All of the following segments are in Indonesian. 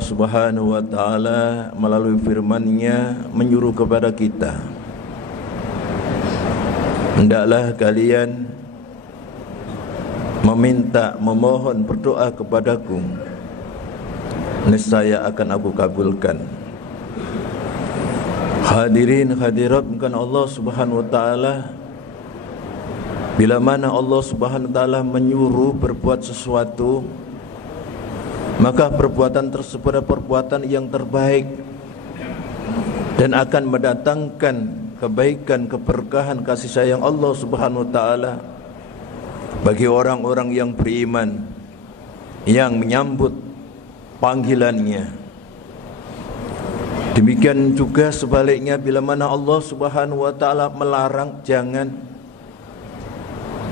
Allah Subhanahu wa taala melalui firman-Nya menyuruh kepada kita, hendaklah kalian meminta, memohon, berdoa kepadaku, nescaya akan aku kabulkan. Hadirin hadirat, bukan Allah Subhanahu wa taala, bila mana Allah Subhanahu wa taala menyuruh berbuat sesuatu, maka perbuatan tersebut adalah perbuatan yang terbaik dan akan mendatangkan kebaikan, keberkahan, kasih sayang Allah Subhanahu wa taala bagi orang-orang yang beriman, yang menyambut panggilannya. Demikian juga sebaliknya, bila mana Allah Subhanahu wa taala melarang, jangan,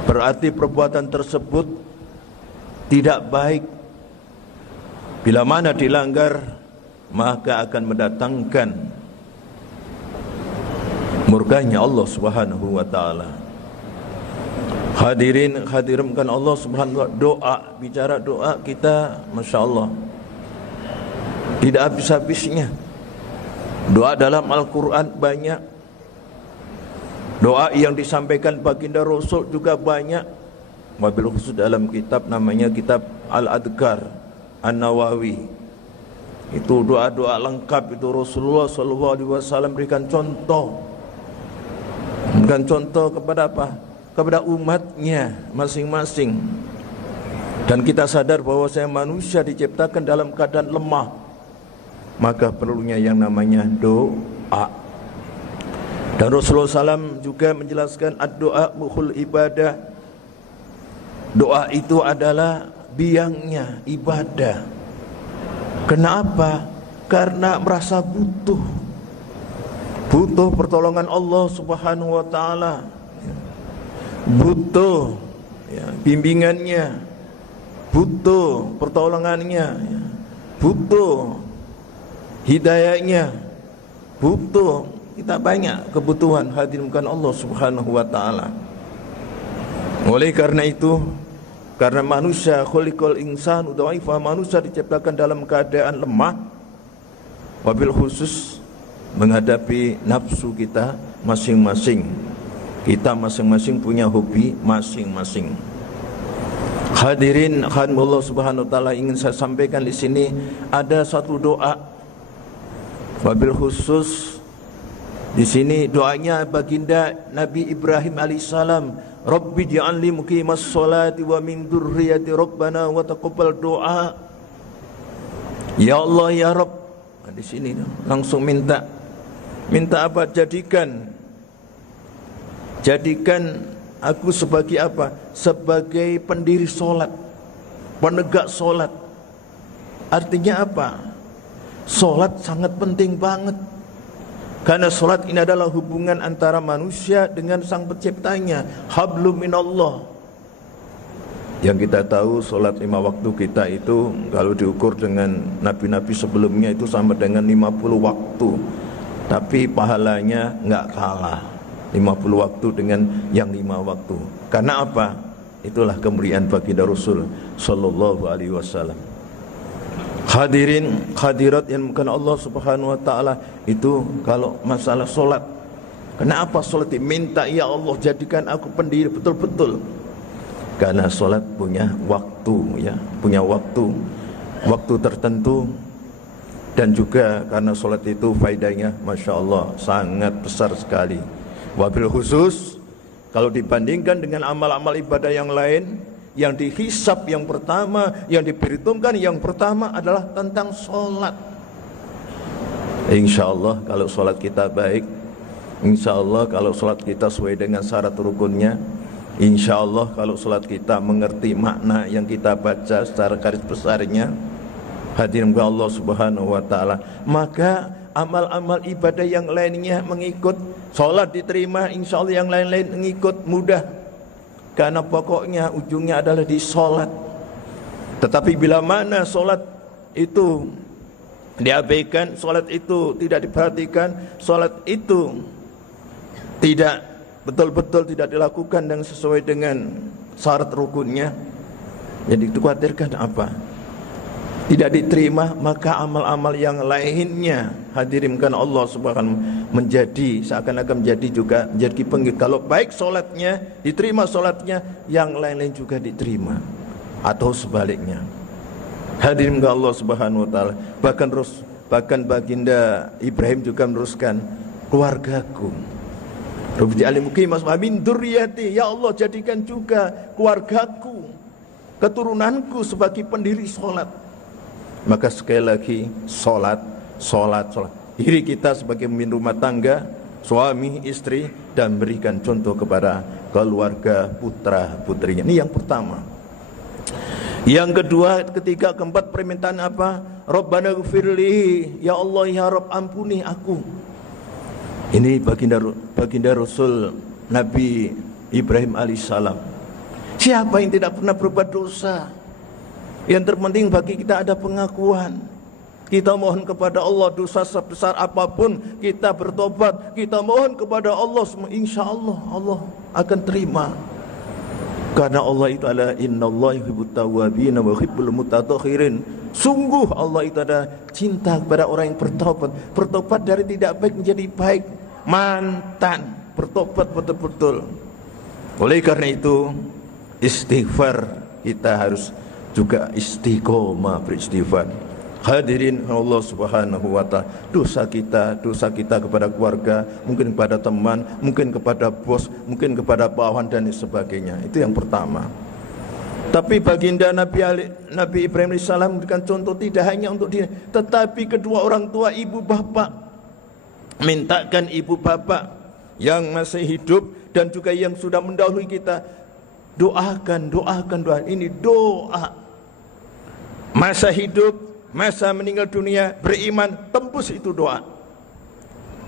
berarti perbuatan tersebut tidak baik. Bila mana dilanggar, maka akan mendatangkan murkanya Allah Subhanahu wa taala. Hadirin hadirin, kan Allah Subhanahu wa taala, doa, bicara doa kita, Masya Allah, tidak habis-habisnya. Doa dalam Al-Quran banyak, doa yang disampaikan baginda Rasul juga banyak. Wabil khusus dalam kitab namanya kitab Al-Adhkar An-Nawawi, itu doa-doa lengkap itu Rasulullah SAW berikan contoh kepada apa? Kepada umatnya masing-masing. Dan kita sadar bahwa manusia diciptakan dalam keadaan lemah, maka perlunya yang namanya doa. Dan Rasulullah SAW juga menjelaskan ad-doa mukhul ibadah, doa itu adalah biangnya ibadah. Kenapa? Karena merasa butuh pertolongan Allah Subhanahu wa taala, butuh bimbingannya, butuh pertolongannya, butuh hidayahnya, butuh. Kita banyak kebutuhan, hadirkan Allah Subhanahu wa taala. Oleh karena itu, karena manusia khuliqal insanu dha'ifa, manusia diciptakan dalam keadaan lemah, wabil khusus menghadapi nafsu kita masing-masing. Kita masing-masing punya hobi masing-masing. Hadirin Allah Subhanahu wa taala, ingin saya sampaikan di sini ada satu doa wabil khusus di sini, doanya baginda Nabi Ibrahim alaihissalam, Rabbi ja'alni muqimas sholati wa min dzurriyyati rabbana wa taqabbal doa. Ya Allah ya Rabb, di sini langsung minta apa? Jadikan aku sebagai apa? Sebagai pendiri solat, penegak solat. Artinya apa? Solat sangat penting banget, karena solat ini adalah hubungan antara manusia dengan sang penciptanya, hablum minallah. Yang kita tahu solat 5 waktu kita itu kalau diukur dengan nabi-nabi sebelumnya itu sama dengan 50 waktu, tapi pahalanya enggak kalah 50 waktu dengan yang 5 waktu. Karena apa? Itulah kemuliaan baginda Rasul sallallahu alaihi wasallam. Hadirin hadirat yang bukan Allah Subhanahu wa taala, itu kalau masalah solat, kenapa solat diminta, ya Allah jadikan aku pendiri betul-betul? Karena solat punya waktu, ya, punya waktu tertentu. Dan juga karena solat itu faedahnya Masya Allah sangat besar sekali. Wabil khusus kalau dibandingkan dengan amal-amal ibadah yang lain, yang dihisab yang pertama, yang diperhitungkan yang pertama adalah tentang solat. Insya Allah kalau solat kita baik, insya Allah kalau solat kita sesuai dengan syarat rukunnya, insya Allah kalau solat kita mengerti makna yang kita baca secara garis besarnya, hadirin Allah Subhanahu wa taala, maka amal-amal ibadah yang lainnya mengikut. Solat diterima, insya Allah yang lain-lain mengikut mudah, karena pokoknya ujungnya adalah di solat. Tetapi bila mana solat itu diabaikan, solat itu tidak diperhatikan, solat itu tidak betul-betul tidak dilakukan dan sesuai dengan syarat rukunnya, jadi dikhawatirkan apa? tidak diterima, maka amal-amal yang lainnya hadirin kan Allah subhanahu menjadi seakan-akan menjadi juga menjadi penggil. Kalau baik solatnya diterima, solatnya yang lain-lain juga diterima, atau sebaliknya. Hadirin kan Allah subhanahu wa ta'ala. Bahkan baginda Ibrahim juga meneruskan, keluargaku Rabbi ja'alni muqimas min dzurriyyati, ya Allah jadikan juga keluargaku, keturunanku sebagai pendiri solat. Maka sekali lagi solat. Diri kita sebagai pemimpin rumah tangga, suami, istri, dan berikan contoh kepada keluarga putra putrinya. Ini yang pertama. Yang kedua, ketiga, keempat, permintaan apa? Rabbana gfirli, ya Allah ya Rabb ampuni aku. Ini baginda Rasul Nabi Ibrahim alaihissalam. Siapa yang tidak pernah berbuat dosa? Yang terpenting bagi kita ada pengakuan. Kita mohon kepada Allah, dosa sebesar apapun kita bertobat, kita mohon kepada Allah, insya Allah Allah akan terima. Karena Allah itu adalah innallaha yuhibbut tawwabin wa yuhibbul mutatahhirin. Sungguh Allah itu ada cinta kepada orang yang bertobat. Bertobat dari tidak baik menjadi baik, mantan, bertobat betul-betul. Oleh karena itu istighfar, kita harus juga istiqomah beristighfar. Hadirin Allah subhanahu wa ta'ala, dosa kita kepada keluarga, mungkin kepada teman, mungkin kepada bos, mungkin kepada bawahan dan sebagainya. Itu yang pertama. Tapi baginda Nabi Ibrahim AS memberikan contoh tidak hanya untuk dia, tetapi kedua orang tua, ibu bapak. Mintakan ibu bapak yang masih hidup dan juga yang sudah mendahului kita, doakan. Ini doa. Masa hidup, masa meninggal dunia, beriman, tembus itu doa.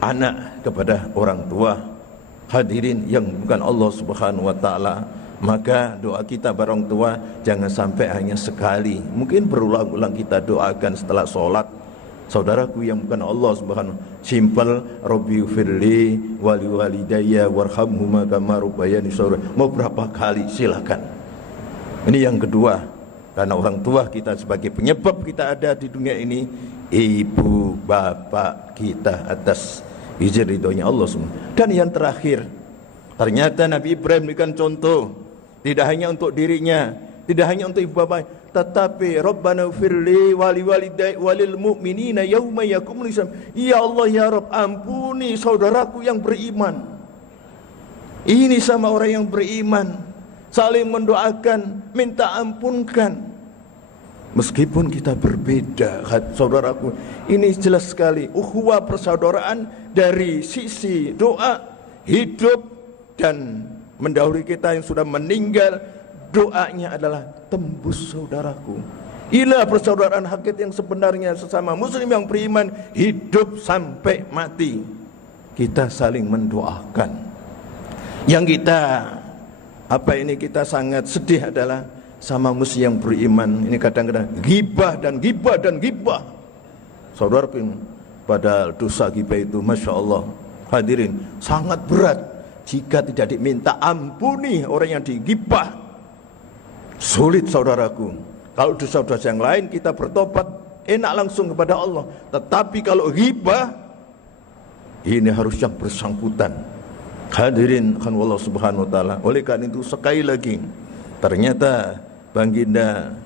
Anak kepada orang tua, hadirin yang bukan Allah subhanahu wa ta'ala, maka doa kita pada orang tua jangan sampai hanya sekali, mungkin berulang-ulang kita doakan setelah sholat. Saudaraku yang bukan Allah subhanahu, simple, Rabbi firli wali walidayya warhamhuma kama rabbayani shaghira. Mau berapa kali silakan. Ini yang kedua. Karena orang tua kita sebagai penyebab kita ada di dunia ini, ibu bapak kita atas izin ridhonya Allah semua. Dan yang terakhir, ternyata Nabi Ibrahim berikan contoh tidak hanya untuk dirinya, tidak hanya untuk ibu bapak, tetapi Rabbana firli wali walidayya walil mu'minina yauma yaqumul hisab. Ya Allah ya Rabb ampuni saudaraku yang beriman. Ini sama orang yang beriman, saling mendoakan, minta ampunkan. Meskipun kita berbeda, saudaraku, ini jelas sekali ukhuwah persaudaraan dari sisi doa, hidup dan mendahului kita yang sudah meninggal. Doanya adalah tembus saudaraku. Inilah persaudaraan hakikat yang sebenarnya sesama muslim yang beriman, hidup sampai mati kita saling mendoakan. Yang kita sangat sedih adalah sama muslim yang beriman ini kadang-kadang ghibah dan ghibah. Saudaraku, pada dosa ghibah itu masya Allah, hadirin, sangat berat jika tidak diminta ampuni orang yang dighibah. Sulit saudaraku. Kalau dosa-dosa yang lain kita bertobat enak langsung kepada Allah, tetapi kalau ghibah ini harus yang bersangkutan. Hadirin kan Allah subhanahu wa ta'ala. Oleh karena itu sekali lagi, ternyata baginda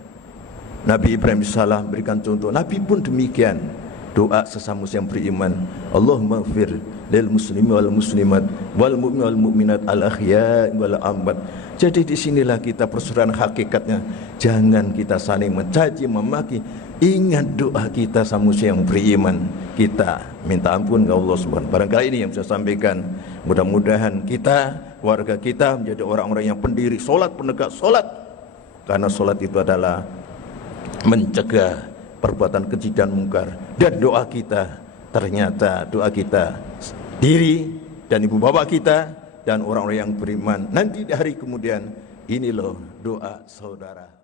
Nabi Ibrahim salah berikan contoh. Nabi pun demikian. Doa sesama yang beriman, Allahumma ighfir lil muslimi wal muslimat wal mu'min wal mu'minat al ahya wal amwat. Jadi disinilah kita persaudaraan hakikatnya. Jangan kita saling mencaci memaki. Ingat doa kita sama yang beriman, kita minta ampun ke Allah subhanahu. Barangkali ini yang saya sampaikan. Mudah-mudahan kita, keluarga kita menjadi orang-orang yang pendiri solat, penegak solat. Karena solat itu adalah mencegah perbuatan keji dan mungkar. Dan doa kita, ternyata doa kita diri dan ibu bapak kita dan orang-orang yang beriman nanti di hari kemudian, ini loh doa saudara.